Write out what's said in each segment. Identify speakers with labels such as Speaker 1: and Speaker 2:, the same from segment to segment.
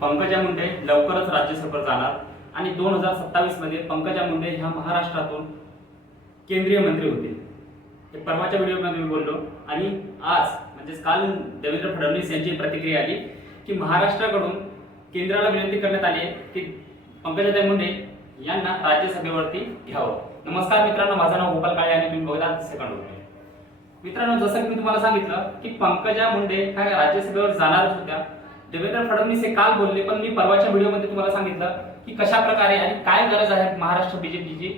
Speaker 1: पंकजा मुंडे लवकरच राज्यसभेवर जाणार. आणि दोन हजार सत्तावीसमध्ये पंकजा मुंडे ह्या महाराष्ट्रातून केंद्रीय मंत्री होतील. हे परवाच्या व्हिडिओमध्ये मी बोललो. आणि आज म्हणजेच काल देवेंद्र फडणवीस यांची प्रतिक्रिया आली की महाराष्ट्राकडून केंद्राला विनंती करण्यात आली आहे की पंकजाताई मुंडे यांना राज्यसभेवरती घ्यावं. नमस्कार मित्रांनो माझं नाव गोपाल काळे आणि तुम्ही बघता सेकंड होते मित्रांनो जसं की मी तुम्हाला सांगितलं की पंकजा मुंडे ह्या राज्यसभेवर जाणारच होत्या. देवेंद्र फडणवीस हे काल बोलले पण मी परवाच्या व्हिडिओमध्ये तुम्हाला सांगितलं की कशा प्रकारे आणि काय गरज आहे महाराष्ट्र बीजेपीची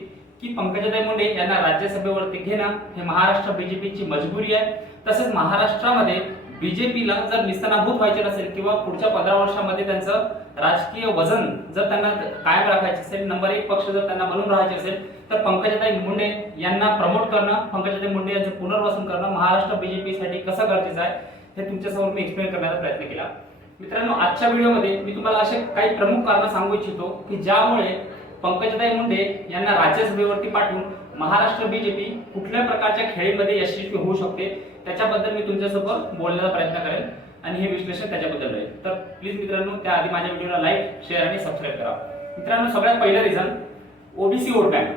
Speaker 1: की पंकजाताई मुंडे यांना राज्यसभेवरती घेणं हे महाराष्ट्र बीजेपीची मजबुरी आहे. तसेच महाराष्ट्रामध्ये बीजेपीला जर निस्तनाभूत व्हायचे नसेल किंवा पुढच्या पंधरा वर्षामध्ये त्यांचं राजकीय वजन जर त्यांना कायम राखायचे असेल नंबर एक पक्ष जर त्यांना बनून राहायचे असेल तर पंकजाताई मुंडे यांना प्रमोट करणं पंकजाताई मुंडे यांचं पुनर्वसन करणं महाराष्ट्र बीजेपीसाठी कसं गरजेचं आहे हे तुमच्यासमोर मी एक्सप्लेन करण्याचा प्रयत्न केला. मित्रांनो आजच्या व्हिडिओमध्ये मी तुम्हाला असे काही प्रमुख कारण सांगू इच्छितो की ज्यामुळे पंकजताई मुंडे यांना राज्यसभेवरती पाठवून महाराष्ट्र बीजेपी कुठल्या प्रकारच्या खेळीमध्ये यशस्वी होऊ शकते त्याच्याबद्दल मी तुमच्यासोबत बोलण्याचा प्रयत्न करेन आणि हे विश्लेषण त्याच्याबद्दल राहील तर प्लीज मित्रांनो त्याआधी माझ्या व्हिडिओला लाईक शेअर आणि सबस्क्राईब करा. मित्रांनो सगळ्यात पहिलं रिझन ओबीसी वोट बँक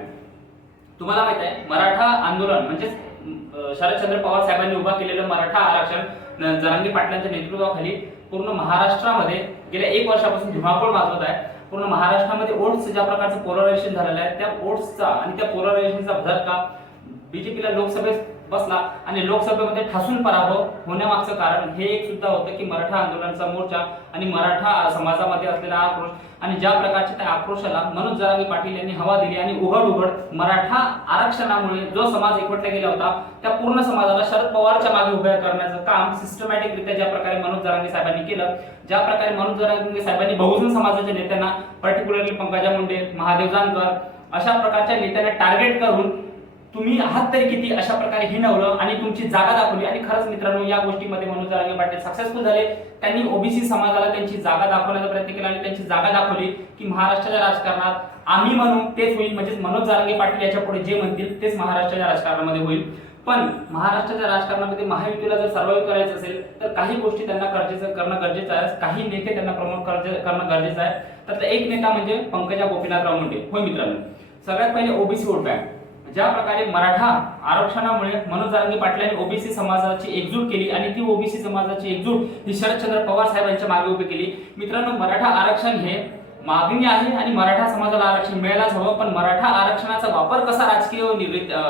Speaker 1: तुम्हाला माहीत आहे मराठा आंदोलन म्हणजेच शरदचंद्र पवार साहेबांनी उभा केलेलं मराठा आरक्षण जरांगी पाटलांच्या नेतृत्वाखाली पूर्ण महाराष्ट्रामध्ये गेल्या एक वर्षापासून धुमाकूळ माजवत आहे. पूर्ण महाराष्ट्रामध्ये ओट्स ज्या प्रकारचं पोलरायझेशन झालेलं आहे त्या ओट्सचा आणि त्या पोलरायझेशनचा का? बीजेपीला लोकसभेत बसला आणि लोकसभेमध्ये ठासून पराभव होण्यामागचं कारण हे एक सुद्धा होतं की मराठा आंदोलनाचा मोर्चा आणि मराठा समाजामध्ये असलेला आक्रोश आणि ज्या प्रकारच्या त्या आक्रोशाला मनोज जरांगे पाटील यांनी हवा दिली आणि उघड उघड मराठा आरक्षणामुळे जो समाज एकवटला गेला होता त्या पूर्ण समाजाला शरद पवारच्या मागे उभ्या करण्याचं काम सिस्टमॅटिकरित्या ज्या प्रकारे मनोज जरांगे साहेबांनी केलं ज्या प्रकारे मनोज जरांगे साहेबांनी बहुजन समाजाच्या नेत्यांना पर्टिक्युलरली पंकजा मुंडे महादेव जानकर अशा प्रकारच्या नेत्यांना टार्गेट करून तुम्ही आहात तरी किती अशा प्रकारे हिणवलं आणि तुमची जागा दाखवली. आणि खरंच मित्रांनो या गोष्टीमध्ये मनोज जरांगे पाटील सक्सेसफुल झाले त्यांनी ओबीसी समाजाला त्यांची जागा दाखवण्याचा प्रयत्न केला आणि त्यांची जागा दाखवली की महाराष्ट्राच्या राजकारणात आम्ही म्हणू तेच होईल. म्हणजेच मनोज जरांगे पाटील याच्यापुढे जे म्हणतील तेच महाराष्ट्राच्या राजकारणामध्ये होईल. पण महाराष्ट्राच्या राजकारणामध्ये महायुतीला जर सर्वाईव्ह करायचं असेल तर काही गोष्टी त्यांना गरजेचं करणं गरजेचं आहे. काही नेते त्यांना प्रमोट करणं गरजेचं आहे. त्यातला एक नेता म्हणजे पंकजा गोपीनाथराव मुंडे. होय मित्रांनो. सगळ्यात पहिले ओबीसी वोट बँक. ज्या प्रकारे मराठा आरक्षणामुळे मनोज जारंगी पाटील यांनी ओबीसी समाजाची एकजूट केली आणि ती ओबीसी समाजाची एकजूट ही शरदचंद्र पवार साहेबांच्या मागे उभी केली. मित्रांनो मराठा आरक्षण हे मागणी आहे आणि मराठा समाजाला आरक्षण मिळायलाच हवं पण मराठा आरक्षणाचा वापर कसा राजकीय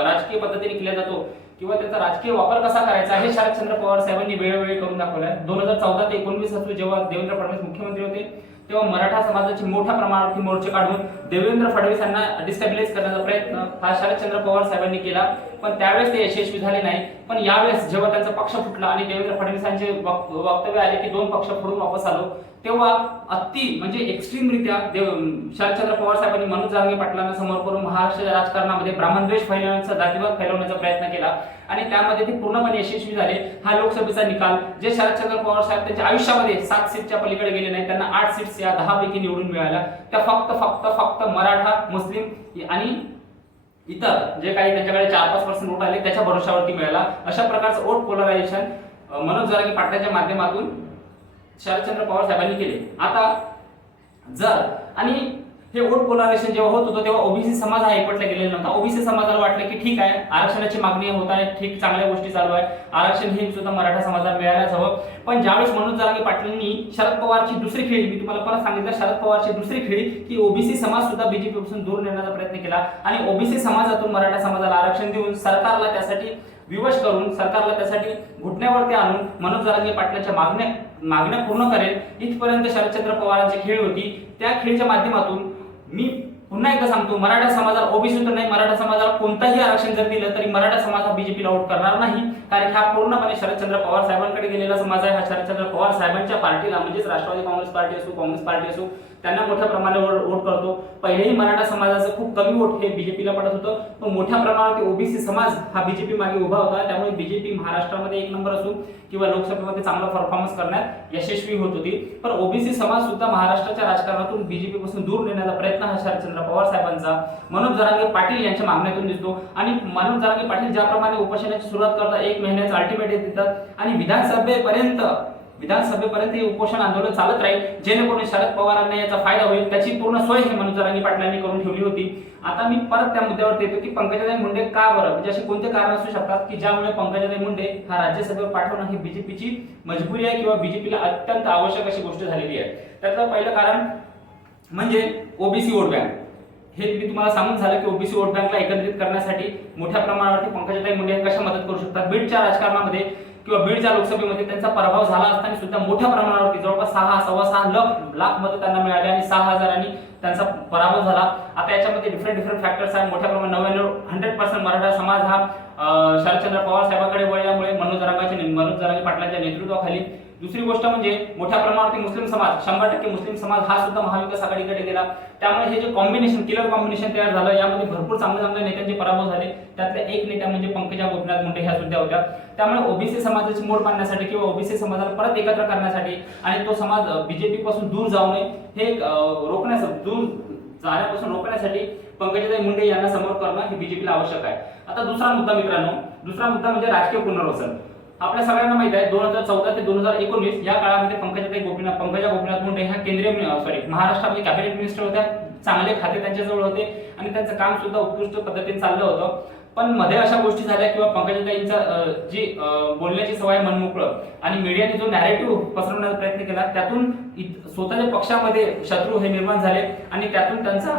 Speaker 1: राजकीय पद्धतीने केला जातो किंवा त्याचा राजकीय वापर कसा करायचा हे शरदचंद्र पवार साहेबांनी वेळोवेळी करून दाखवलाय. दोन हजार चौदा ते एकोणवीस जेव्हा देवेंद्र फडणवीस मुख्यमंत्री होते तेव्हा मराठा समाजाचे मोठ्या प्रमाणावरती मोर्चे काढून देवेंद्र फडणवीस यांना डिस्टॅबिलाइज करण्याचा प्रयत्न हा शरदचंद्र पवार साहेबांनी केला. पण त्यावेळेस ते यशस्वी झाले नाही. पण यावेळेस जेव्हा त्यांचा पक्ष फुटला आणि देवेंद्र फडणवीसांचे वक्तव्य आले की दोन पक्ष फोडून वापस आलो तेव्हा अति म्हणजे एक्स्ट्रीमरित्या देव शरदचंद्र पवार साहेबांनी मनोज जांगे पाटलांना समोर करून महाराष्ट्राच्या राजकारणामध्ये ब्राह्मणद्वेष फैलवण्याचा जातीवाद फैलवण्याचा प्रयत्न केला. आणि त्यामध्ये ते पूर्णपणे यशस्वी झाले. हा लोकसभेचा निकाल जे शरदचंद्र पवार साहेब त्यांच्या आयुष्यामध्ये सात सीटच्या पलीकडे गेले नाही त्यांना आठ सीट्स या दहा पैकी निवडून मिळाल्या. त्या फक्त फक्त फक्त मराठा मुस्लिम आणि इतर जे काही त्यांच्याकडे चार पाच पर्सेंट वोट आले त्याच्या भरोशावरती मिळाला. अशा प्रकारचं वोट पोलरायझेशन मनोज जारंगे पाटलाच्या माध्यमातून शरदचंद्र पवार साहेबांनी केले. आता जर आणि हे वोट पोलारेशन जेव्हा होत होतं तेव्हा ओबीसी समाज हा एकवटला गेलेला नव्हता. ओबीसी समाजाला वाटलं की ठीक आहे आरक्षणाची मागणी होत आहे ठीक चांगल्या गोष्टी चालू आहे. आरक्षण हे सुद्धा मराठा समाजाला मिळायलाच हवं. पण ज्यावेळेस मनोज जारंगे पाटलांनी शरद पवारची दुसरी खेळी मी तुम्हाला परत सांगितलं शरद पवारची दुसरी खेळी की ओबीसी समाज सुद्धा बीजेपीपासून दूर नेण्याचा प्रयत्न केला. आणि ओबीसी समाजातून मराठा समाजाला आरक्षण देऊन सरकारला त्यासाठी विवश करून सरकारला त्यासाठी घुटण्यावरती आणून मनोज जरांगे पाटलाच्या मागण्या मागण्या पूर्ण करेल. इथपर्यंत शरदचंद्र पवारांची खेळ होती. त्या खेळीच्या माध्यमातून मी पुन्हा एकदा सांगतो मराठा समाजाला ओबीसी तर नाही मराठा समाजाला कोणताही आरक्षण जर दिलं तरी मराठा समाज हा बीजेपीला आउट करणार नाही. कारण हा पूर्णपणे शरदचंद्र पवार साहेबांकडे गेलेला समाज आहे. हा शरदचंद्र पवार साहेबांच्या पार्टीला म्हणजेच राष्ट्रवादी काँग्रेस पार्टी असो काँग्रेस पार्टी असो त्यांना मोठ्या प्रमाणावर वोट करतो पहिलेही मराठा समाजाचं खूप कमी वोट हे बीजेपीला पडत होतं. पण मोठ्या प्रमाणावर ओबीसी समाज हा बीजेपी मागे उभा होता. त्यामुळे बीजेपी महाराष्ट्रामध्ये एक नंबर असून किंवा लोकसभेमध्ये चांगला परफॉर्मन्स करण्यात यशस्वी होत होती. पण ओबीसी समाज सुद्धा महाराष्ट्राच्या राजकारणातून बीजेपी पासून दूर नेण्याचा प्रयत्न हा शरदचंद्र पवार साहेबांचा. मनोज जरांगे पाटील यांच्या मागण्यातून दिसतो. आणि मनोज जरांगे पाटील ज्याप्रमाणे उपोषणाची सुरुवात करतात एक महिन्याचं अल्टिमेट देतात. आणि विधानसभेपर्यंत विधानसभेपर्यंत हे उपोषण आंदोलन चालत राहील. जेणेकरून शरद पवारांना याचा फायदा होईल. त्याची पूर्ण सोय हे मनोज पाटलांनी करून ठेवली होती. आता मी परत त्या मुद्द्यावर येतो की पंकजाताई मुंडे का बरं? म्हणजे असे कोणते कारण असू शकतात की ज्यामुळे पंकजाताई मुंडे हा राज्यसभेवर पाठवणं ही बीजेपीची मजबुरी आहे किंवा बीजेपीला अत्यंत आवश्यक अशी गोष्ट झालेली आहे? त्याचं पहिलं कारण म्हणजे ओबीसी वोट बँक. हे मी तुम्हाला सांगून झालं की ओबीसी वोट बँकला एकत्रित करण्यासाठी मोठ्या प्रमाणावरती पंकजाताई मुंडे कशा मदत करू शकतात? बीडच्या राजकारणामध्ये किंवा बीडच्या लोकसभेमध्ये त्यांचा पराभव झाला असताना सुद्धा मोठ्या प्रमाणावरती जवळपास सहा सव्वा सहा लाख लाख मतं त्यांना मिळाले आणि सहा हजारांनी त्यांचा पराभव झाला. आता याच्यामध्ये डिफरंट डिफरंट फॅक्टर्स आहेत. मोठ्या प्रमाणात नव्याण्णव हंड्रेड पर्सेंट मराठा समाज हा शरदचंद्र पवार साहेबांकडे वळल्यामुळे मनोज जरांगाच्या मनोज जरांगे पाटलांच्या नेतृत्वाखाली दुसरी गोष्ट म्हणजे मोठ्या प्रमाणावरती मुस्लिम समाज शंभर टक्के मुस्लिम समाज हा सुद्धा महाविकास आघाडीकडे गेला. त्यामुळे हे जे कॉम्बिनेशन किलर कॉम्बिनेशन तयार झालं यामध्ये भरपूर चांगल्या चांगल्या नेत्यांचे पराभव झाले. त्यातल्या एक नेत्या म्हणजे पंकजा गोपीनाथ मुंडे ह्या सुद्धा होत्या. त्यामुळे ओबीसी समाजाची मोड बांधण्यासाठी किंवा ओबीसी समाजाला परत एकत्र करण्यासाठी आणि तो समाज बीजेपी पासून दूर जाऊ नये हे रोखण्यासाठी दूर जाण्यापासून रोखण्यासाठी पंकजाताई मुंडे यांना समोर करणं हे बीजेपीला आवश्यक आहे. आता दुसरा मुद्दा मित्रांनो दुसरा मुद्दा म्हणजे राजकीय पुनर्वसन. आपल्या सगळ्यांना माहीत आहे दोन हजार चौदा ते दोन हजार एकोणीस या काळामध्ये पंकजाताई गोपीनाथ पंकजा गोपीनाथ मुंडे ह्या केंद्रीय सॉरी महाराष्ट्रामध्ये कॅबिनेट मिनिस्टर होत्या. चांगले खाते त्यांच्याजवळ होते आणि त्यांचं काम सुद्धा उत्कृष्ट पद्धतीने चाललं होतं. पण मध्ये अशा गोष्टी झाल्या किंवा पंकजाताईंचा जी बोलण्याची सवय मनमोकळं आणि मीडियाने जो नॅरेटिव्ह पसरवण्याचा प्रयत्न केला त्यातून स्वतःच्या पक्षामध्ये शत्रू हे निर्माण झाले आणि त्यातून त्यांचा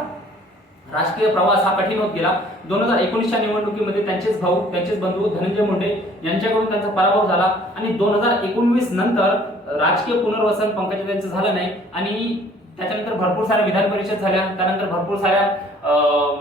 Speaker 1: राजकीय प्रवास हा कठीण होत गेला. दोन हजार एकोणीसच्या निवडणुकीमध्ये त्यांचेच भाऊ त्यांचेच बंधू धनंजय मुंडे यांच्याकडून त्यांचा पराभव झाला आणि दोन हजार एकोणवीस नंतर राजकीय पुनर्वसन पंकजाताईंचं झालं नाही आणि त्याच्यानंतर भरपूर साऱ्या विधान परिषद झाल्या. त्यानंतर भरपूर साऱ्या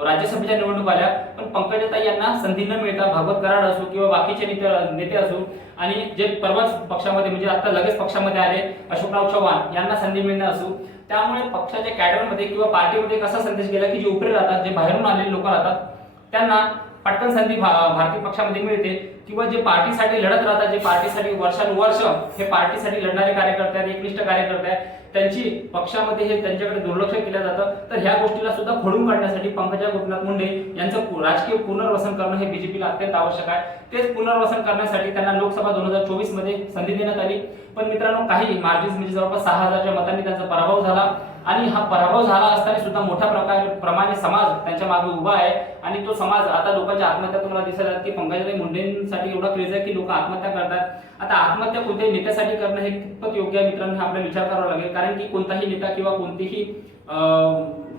Speaker 1: राज्यसभेच्या निवडणूक आल्या. पण पंकजाताई यांना संधी न मिळता भागवत कराड असो किंवा बाकीचे नेते नेते असो आणि जे परवाच पक्षामध्ये म्हणजे आता लगेच पक्षामध्ये आले अशोकराव चव्हाण यांना संधी मिळणं असो त्यामुळे पक्षाच्या कॅडरमध्ये किंवा पार्टीमध्ये कसा संदेश गेला की जे उपरे राहतात जे बाहेरून आलेले लोक राहतात त्यांना पटकन संधी भा- भारतीय पक्षामध्ये मिळते. किंवा जे पार्टीसाठी लढत राहतात जे पार्टीसाठी वर्षानुवर्ष हे पार्टीसाठी लढणारे कार्यकर्ते आहेत एकनिष्ठ कार्यकर्ते आहेत त्यांची पक्षामध्ये हे त्यांच्याकडे दुर्लक्ष केलं जातं. तर ह्या गोष्टीला सुद्धा खोडून काढण्यासाठी पंकजा गोपीनाथ मुंडे यांचं राजकीय पुनर्वसन करणं हे बीजेपीला अत्यंत आवश्यक आहे. तेच पुनर्वसन करण्यासाठी त्यांना लोकसभा दोन हजार चोवीसमध्ये संधी देण्यात आली. पण मित्रांनो काही मार्जिन्स म्हणजे जवळपास सहा हजारच्या मतांनी त्यांचा पराभव झाला. आणि हा पराभव झाला असताना सुद्धा मोठ्या प्रकार प्रमाणे समाज त्यांच्या मागे उभा आहे. आणि तो समाज आता लोकांच्या आत्महत्या तुम्हाला दिसत आहेत की पंकजाताई मुंडेंसाठी एवढा क्रेज आहे की लोक आत्महत्या करतात. आता आत्महत्या कोणत्याही नेत्यासाठी करणं हे कितपत योग्य आहे मित्रांनो आपल्याला विचार करावा लागेल. कारण की कोणताही नेता किंवा कोणतीही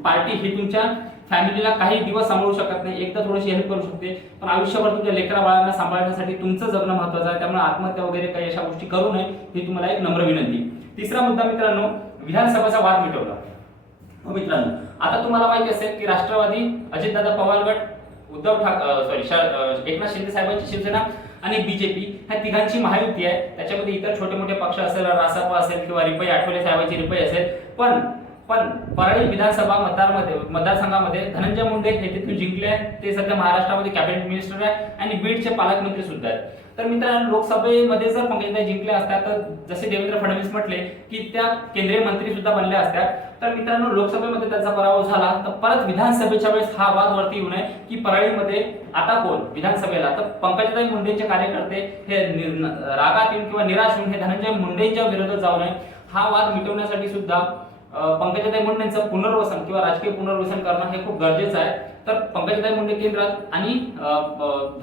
Speaker 1: पार्टी ही तुमच्या फॅमिलीला काही दिवस सांभाळू शकत नाही. एकदा थोडीशी हेल्प करू शकते. पण आयुष्यभर तुमच्या लेकरा बाळांना सांभाळण्यासाठी तुमचं जगणं महत्वाचं आहे. त्यामुळे आत्महत्या वगैरे काही अशा गोष्टी करू नये ही तुम्हाला एक नम्र विनंती. तिसरा मुद्दा मित्रांनो विधानसभेचा वाद मिटवला. हो मित्रांनो आता तुम्हाला माहिती असेल की राष्ट्रवादी अजितदादा पवार गट उद्धव ठाक सॉरी एकनाथ शिंदे साहेबांची शिवसेना आणि बीजेपी ह्या तिघांची महायुती आहे. त्याच्यामध्ये इतर छोटे मोठे पक्ष असेल रासापा असेल किंवा रिपई आठवले साहेबांची रिपई असेल पण पण परळी विधानसभा मतदारमध्ये मतदारसंघामध्ये धनंजय मुंडे हे तिथून जिंकले. आहेत ते सध्या महाराष्ट्रामध्ये कॅबिनेट मिनिस्टर आहे आणि बीडचे पालकमंत्री सुद्धा आहेत. तर मित्रांनो लोकसभेमध्ये जर पंकजाताई जिंकल्या असत्या तर जसे देवेंद्र फडणवीस म्हटले की त्या केंद्रीय मंत्री सुद्धा बनल्या असत्या. तर मित्रांनो लोकसभेमध्ये त्यांचा पराभव झाला तर परत विधानसभेच्या वेळेस हा वाद वरती येऊ नये की परळीमध्ये आता कोण? विधानसभेला. तर पंकजाताई मुंडेंचे कार्यकर्ते हे रागात येऊन किंवा निराश होऊन हे धनंजय मुंडेंच्या विरोधात जाऊ नये. हा वाद मिटवण्यासाठी सुद्धा पंकजाताई मुंडेंचं पुनर्वसन किंवा राजकीय पुनर्वसन करणं हे खूप गरजेचं आहे. तर पंकजभाई मुंडे केंद्रात आणि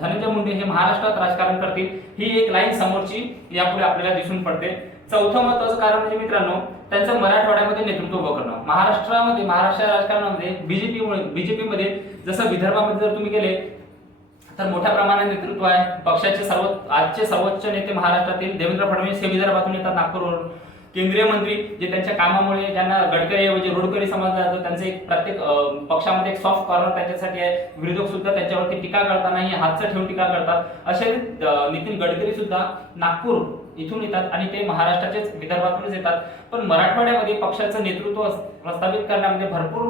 Speaker 1: धनंजय मुंडे हे महाराष्ट्रात राजकारण करतील. ही एक लाईन समोरची यापुढे आपल्याला दिसून पडते. चौथं महत्वाचं कारण म्हणजे मित्रांनो त्यांचं मराठवाड्यामध्ये नेतृत्व उभं करणं. महाराष्ट्रामध्ये महाराष्ट्र राजकारणामध्ये बीजेपीमुळे बीजेपीमध्ये जसं विदर्भामध्ये जर तुम्ही गेले तर मोठ्या प्रमाणात नेतृत्व आहे. पक्षाचे सर्व आजचे सर्वोच्च नेते महाराष्ट्रातील देवेंद्र फडणवीस हे विदर्भातून येतात नागपूरवरून. केंद्रीय मंत्री जे त्यांच्या कामामुळे ज्यांना गडकरी म्हणजे रोडकरी समजला जातो त्यांचे एक प्रत्येक पक्षामध्ये एक सॉफ्ट कॉर्नर त्यांच्यासाठी आहे. विरोधक सुद्धा त्यांच्यावरती टीका करताना हे हातचं ठेवून टीका करतात. असे नितीन गडकरी सुद्धा नागपूर इथून येतात आणि ते महाराष्ट्राचेच विदर्भातूनच येतात. पण मराठवाड्यामध्ये पक्षाचं नेतृत्व प्रस्थापित करण्यामध्ये भरपूर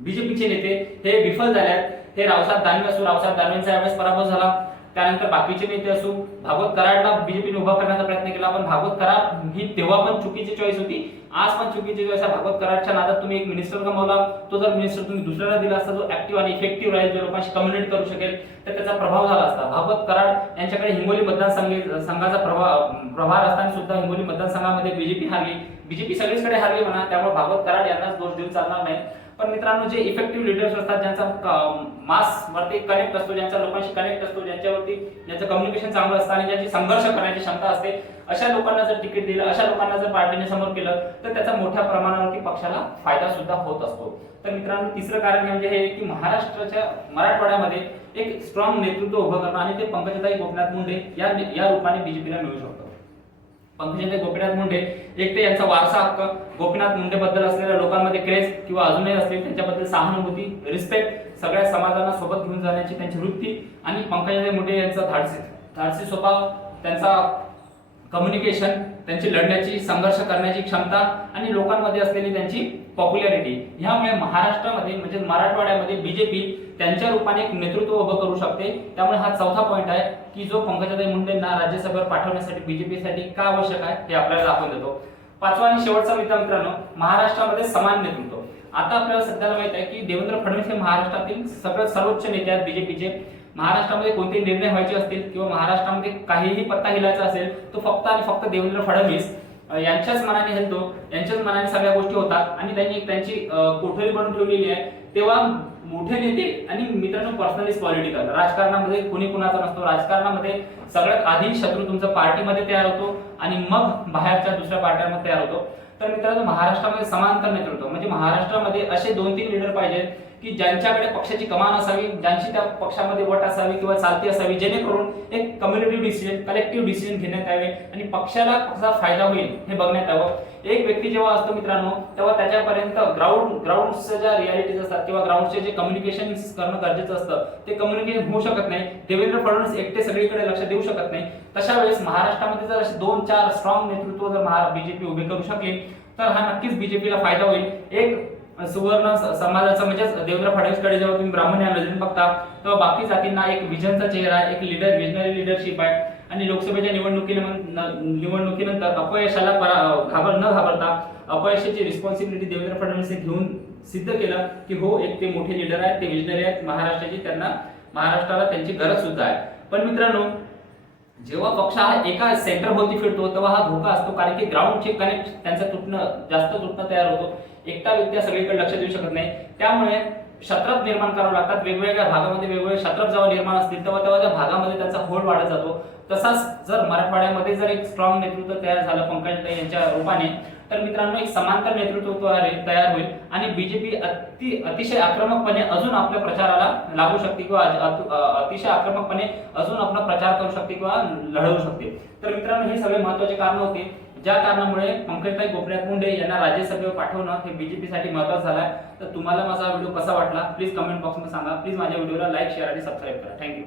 Speaker 1: बीजेपीचे नेते हे विफल झाले आहेत हे रावसाहेब दानवे असो रावसाहेब दानवेंचा यावेळेस पराभव झाला. त्यानंतर बाकीचे नेते असो भागवत कराडला बीजेपीने उभा करण्याचा प्रयत्न केला पण भागवत कराड ही तेव्हा पण चुकीची चॉईस होती आज पण चुकीची चॉईस आहे. भागवत कराडच्या नादात तुम्ही एक मिनिस्टर गमावला तो जर मिनिस्टर तुम्ही दुसऱ्याला दिला असता जो ऍक्टिव्ह आणि इफेक्टिव्ह राहील जो लोकांशी कम्युनिकेट करू शकेल तर त्याचा प्रभाव झाला असता. भागवत कराड यांच्याकडे हिंगोली मतदारसंघ संघाचा प्रभाव प्रभार असताना सुद्धा हिंगोली मतदारसंघामध्ये बीजेपी हारली. बीजेपी सगळीकडे हारली म्हणा त्यामुळे भागवत कराड यांनाच दोष देऊन चालणार नाही. पण मित्रांनो जे इफेक्टिव्ह लिडर्स असतात ज्यांचा मास वरती कनेक्ट असतो ज्यांच्या लोकांशी कनेक्ट असतो ज्यांच्यावरती ज्यांचं कम्युनिकेशन चांगलं असतं आणि ज्यांची संघर्ष करण्याची क्षमता असते अशा लोकांना जर तिकीट दिलं अशा लोकांना जर पार्टीने समोर केलं तर त्याचा मोठ्या प्रमाणावरती पक्षाला फायदा सुद्धा होत असतो. तर मित्रांनो तिसरं कारण म्हणजे हे की महाराष्ट्राच्या मराठवाड्यामध्ये एक स्ट्रॉंग नेतृत्व उभं करणं आणि ते पंकजताई गोपनाथ मुंडे या या रूपाने बीजेपीला मिळू शकतं. पंकजाताई गोपीनाथ मुंडे. एक ते यांचा वारसा हक्क गोपीनाथ मुंडे बद्दल असलेल्या लोकांमध्ये क्रेज किंवा अजूनही असलेली त्यांच्याबद्दल सहानुभूती रिस्पेक्ट सगळ्या समाजाला सोबत घेऊन जाण्याची त्यांची वृत्ती आणि पंकजाताई मुंडे यांचा धाडसी. धाडसी स्वभाव त्यांचा कम्युनिकेशन त्यांची लढण्याची संघर्ष करण्याची क्षमता आणि लोकांमध्ये असलेली त्यांची पॉप्युलॅरिटी ह्यामुळे महाराष्ट्रामध्ये म्हणजे मराठवाड्यामध्ये बीजेपी त्यांच्या रूपाने एक नेतृत्व उभं करू शकते. त्यामुळे हा चौथा पॉईंट आहे की जो पंकजाताई मुंडेंना राज्यसभेवर पाठवण्यासाठी बीजेपीसाठी का आवश्यक आहे हे आपल्याला दाखवून देतो. पाचवा आणि शेवटचा मित्र मित्रांनो महाराष्ट्रामध्ये समान नेतृत्व. आता आपल्याला सध्याला माहीत आहे की देवेंद्र फडणवीस हे महाराष्ट्रातील सगळ्यात सर्वोच्च नेते आहेत बीजेपीचे महाराष्ट्रामध्ये कोणते निर्णय व्हायचे असतील किंवा महाराष्ट्रामध्ये काहीही पत्ता हिलायचा असेल तो फक्त आणि फक्त देवेंद्र फडणवीस यांच्याच मनाने हलतो यांच्याच मनाने सगळ्या गोष्टी होतात. आणि त्यांनी एक त्यांची कोठरी कोठडी बनवून ठेवलेली आहे. तेव्हा मोठे नेते आणि मित्रांनो पर्सनलीच पॉलिटिकल राजकारणामध्ये कोणी कुणाचा नसतो. राजकारणामध्ये सगळ्यात आधी शत्रू तुमचा पार्टीमध्ये तयार होतो आणि मग बाहेरच्या दुसऱ्या पार्ट्यांमध्ये तयार होतो. तर मित्रांनो महाराष्ट्रामध्ये समांतर नेतृत्व म्हणजे महाराष्ट्रामध्ये असे दोन तीन लीडर पाहिजेत की ज्यांच्याकडे पक्षाची कमान असावी ज्यांची त्या पक्षामध्ये वट असावी किंवा चालती असावी जेणेकरून एक कम्युनिटिव्ह डिसिजन कलेक्टिव्ह डिसिजन घेण्यात यावे आणि पक्षाला कसा फायदा होईल हे बघण्यात यावं. एक व्यक्ती जेव्हा असतो मित्रांनो तेव्हा त्याच्यापर्यंत ग्राउंड ग्राउंडच्या ज्या रियालिटीज असतात किंवा ग्राउंडचे जे कम्युनिकेशन करणं गरजेचं असतं ते कम्युनिकेशन होऊ शकत नाही. देवेंद्र फडणवीस एकटे सगळीकडे लक्ष देऊ शकत नाही. तशा वेळेस महाराष्ट्रामध्ये जर असे दोन चार स्ट्रॉंग नेतृत्व जर महा बीजेपी उभे करू शकेल तर हा नक्कीच बीजेपीला फायदा होईल. एक सुवर्ण समाजाचा म्हणजे देवेंद्र फडणवीसकडे जेव्हा तुम्ही ब्राह्मण या नजरेने बघता तेव्हा बाकी जातींना एक विजनचा चेहरा एक लीडर विजनरी लिडरशिप आहे. आणि लोकसभेच्या निवडणुकीनंतर निवडणुकीनंतर अपयशाला घाबर न घाबरता अपयशाची रिस्पॉन्सिबिलिटी देवेंद्र फडणवीस घेऊन सिद्ध केलं की हो एक ते मोठे लीडर आहेत ते विजनरी आहेत. महाराष्ट्राची त्यांना महाराष्ट्राला त्यांची गरज सुद्धा आहे. पण मित्रांनो जेव्हा पक्ष हा एका सेंटर भोवती फिरतो तेव्हा हा धोका असतो. कारण की ग्राउंडचे कनेक्ट त्यांचं तुटणं जास्त तुटणं तयार होतो. एकटा व्यक्ती सगळीकडे लक्ष देऊ शकत नाही. त्यामुळे शत्रप निर्माण करावं लागतात. वेगवेगळ्या भागामध्ये वेगवेगळे शत्रप जेव्हा निर्माण असतील तेव्हा तेव्हा त्या भागामध्ये त्यांचा होल वाढत जातो. तसाच जर मराठवाड्यामध्ये जर एक स्ट्रॉंग नेतृत्व तयार झालं पंकज यांच्या रूपाने तर मित्रांनो एक समांतर नेतृत्व तयार होईल. आणि बीजेपी अति अतिशय आक्रमकपणे अजून आपल्या प्रचाराला लागू शकते किंवा अतिशय आक्रमकपणे अजून आपला प्रचार करू शकते किंवा लढवू शकते तर मित्रांनो हे सगळे महत्त्वाचे कारण होते. ज्या कारणामुळे पंकजताई गोपीनाथ मुंडे यांना राज्यसभेवर पाठवणं हे बीजेपीसाठी महत्वाचं झालं आहे तर तुम्हाला माझा व्हिडिओ कसा वाटला? प्लीज कमेंट बॉक्समध्ये सांगा. प्लीज माझ्या व्हिडिओला लाईक शेअर आणि सबस्क्राईब करा. Thank you